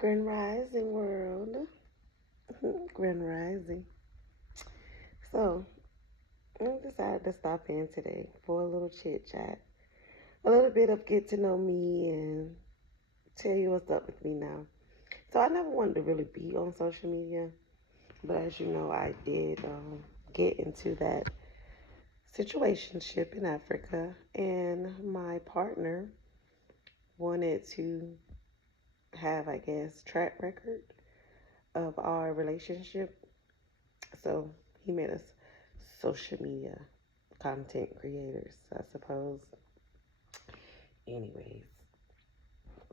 Grand Rising world. Grand Rising. So, I decided to stop in today for a little chit chat. A little bit of get to know me and tell you what's up with me now. So, I never wanted to really be on social media, but as you know, I did get into that situationship in Africa, and my partner wanted to have, I guess, track record of our relationship. So, he made us social media content creators, I suppose. Anyways,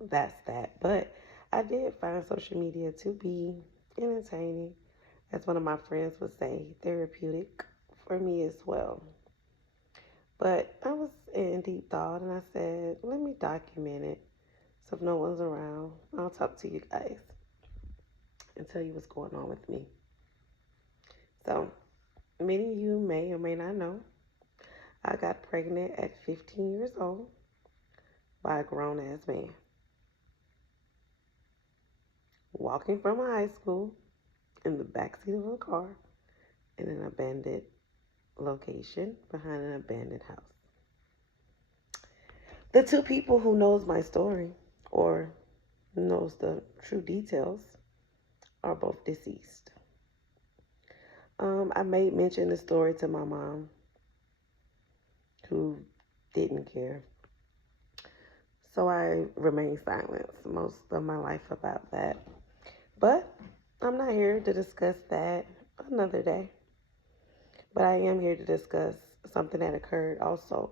that's that. But I did find social media to be entertaining, as one of my friends would say, therapeutic for me as well. But I was in deep thought and I said, let me document it. So if no one's around, I'll talk to you guys and tell you what's going on with me. So, many of you may or may not know, I got pregnant at 15 years old by a grown ass man. Walking from a high school in the backseat of a car in an abandoned location behind an abandoned house. The two people who knows my story or knows the true details are both deceased. I made mention the story to my mom, who didn't care. So I remained silent most of my life about that. But I'm not here to discuss that another day. But I am here to discuss something that occurred also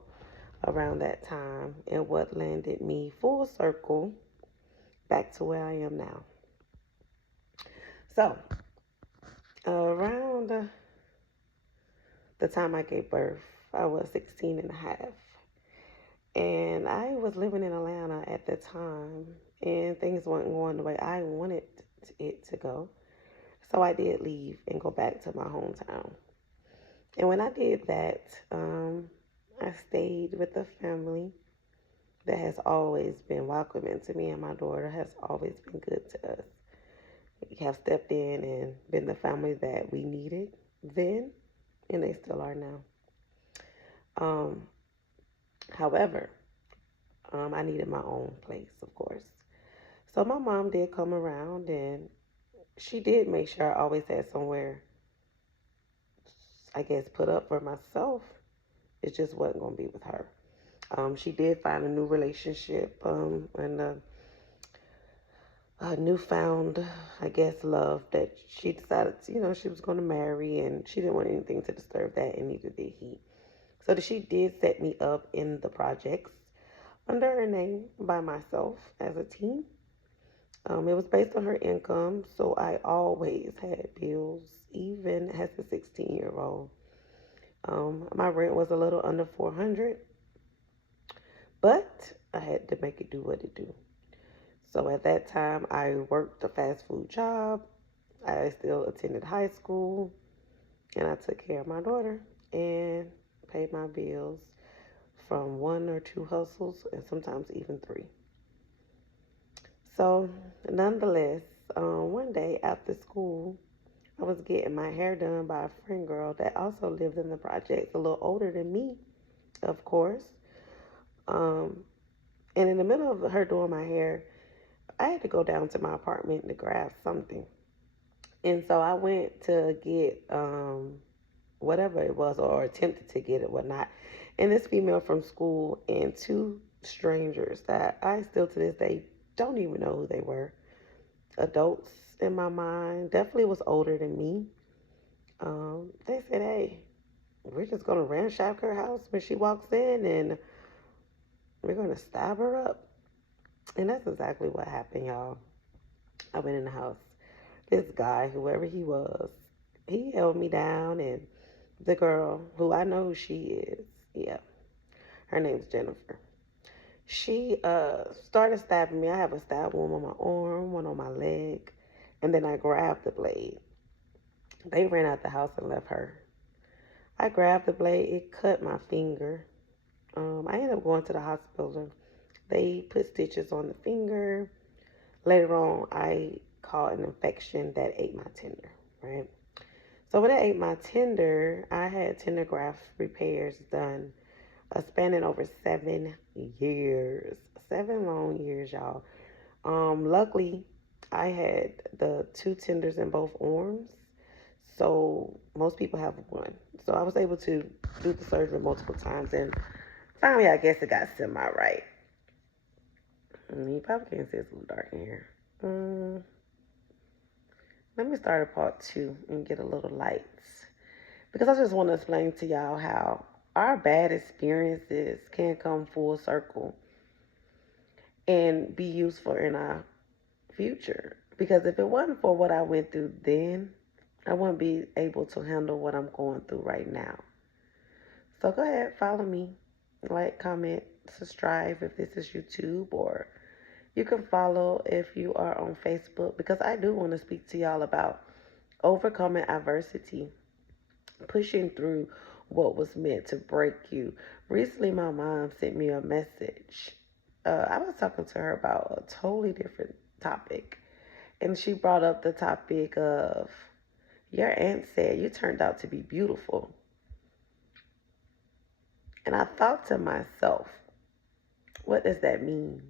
around that time and what landed me full circle back to where I am now. So, around the time I gave birth, I was 16 and a half. And I was living in Atlanta at the time, and things weren't going the way I wanted it to go. So I did leave and go back to my hometown. And when I did that, I stayed with a family that has always been welcoming to me, and my daughter has always been good to us. We have stepped in and been the family that we needed then, and they still are now. Um, However, I needed my own place, of course. So my mom did come around, and she did make sure I always had somewhere, I guess, put up for myself. It just wasn't going to be with her. She did find a new relationship and a newfound, I guess, love that she decided, she was going to marry, and she didn't want anything to disturb that, and neither did he. So she did set me up in the projects under her name by myself as a team. It was based on her income, so I always had bills, even as a 16-year-old. My rent was a little under 400, but I had to make it do what it do. So at that time, I worked a fast food job. I still attended high school, and I took care of my daughter and paid my bills from one or two hustles, and sometimes even three. So, nonetheless, one day after school, I was getting my hair done by a friend girl that also lived in the projects, a little older than me, of course. Um, and in the middle of her doing my hair, I had to go down to my apartment to grab something. And so I went to get whatever it was, or attempted to get it, whatnot. And this female from school and two strangers that I still to this day don't even know who they were. Adults in my mind, definitely was older than me. They said, hey, we're just going to ransack her house when she walks in, and we're going to stab her up. And that's exactly what happened, y'all. I went in the house. This guy, whoever he was, he held me down, and the girl, who I know who she is, yeah, her name's Jennifer. She started stabbing me. I have a stab wound on my arm, one on my leg, and then I grabbed the blade. They ran out the house and left her. I grabbed the blade. It cut my finger. I ended up going to the hospital. They put stitches on the finger, Later on, I caught an infection that ate my tender, right? So when it ate my tender, I had tender graft repairs done, spanning over 7 years, 7 long years, y'all. Luckily, I had the two tenders in both arms, so most people have one. So I was able to do the surgery multiple times, and finally, I guess it got semi right. You probably can't see it's a little dark in here. Let me start a part two and get a little lights. Because I just want to explain to y'all how our bad experiences can come full circle and be useful in our future. Because if it wasn't for what I went through then, I wouldn't be able to handle what I'm going through right now. So go ahead, follow me, like, comment, subscribe if this is YouTube, or you can follow if you are on Facebook, because I do want to speak to y'all about overcoming adversity, pushing through what was meant to break you. Recently, my mom sent me a message. I was talking to her about a totally different topic, and she brought up the topic of, your aunt said you turned out to be beautiful. And I thought to myself, what does that mean?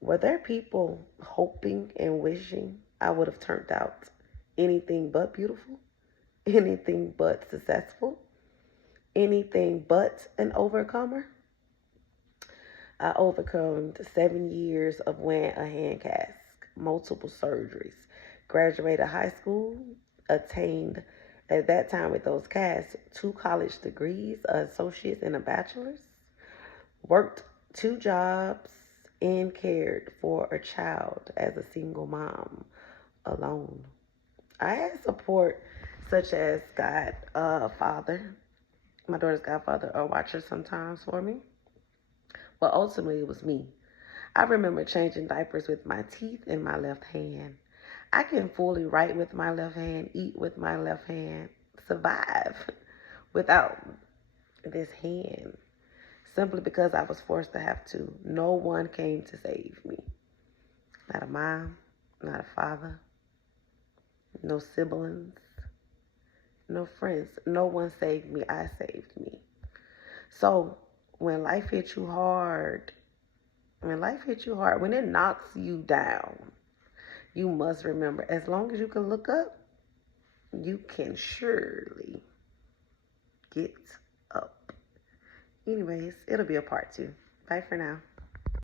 Were there people hoping and wishing I would have turned out anything but beautiful, anything but successful, anything but an overcomer? I overcome 7 years of wearing a hand cast, multiple surgeries, graduated high school, attained at that time with those casts 2 college degrees, an associate's and a bachelor's, worked 2 jobs, and cared for a child as a single mom alone. I had support such as Father, my daughter's godfather, a watcher sometimes for me, but ultimately it was me. I remember changing diapers with my teeth in my left hand. I can fully write with my left hand, eat with my left hand, survive without this hand, simply because I was forced to have to. No one came to save me. Not a mom, not a father, no siblings, no friends. No one saved me. I saved me. So when life hits you hard, when it knocks you down, you must remember, as long as you can look up, you can surely get up. Anyways, it'll be a part two. Bye for now.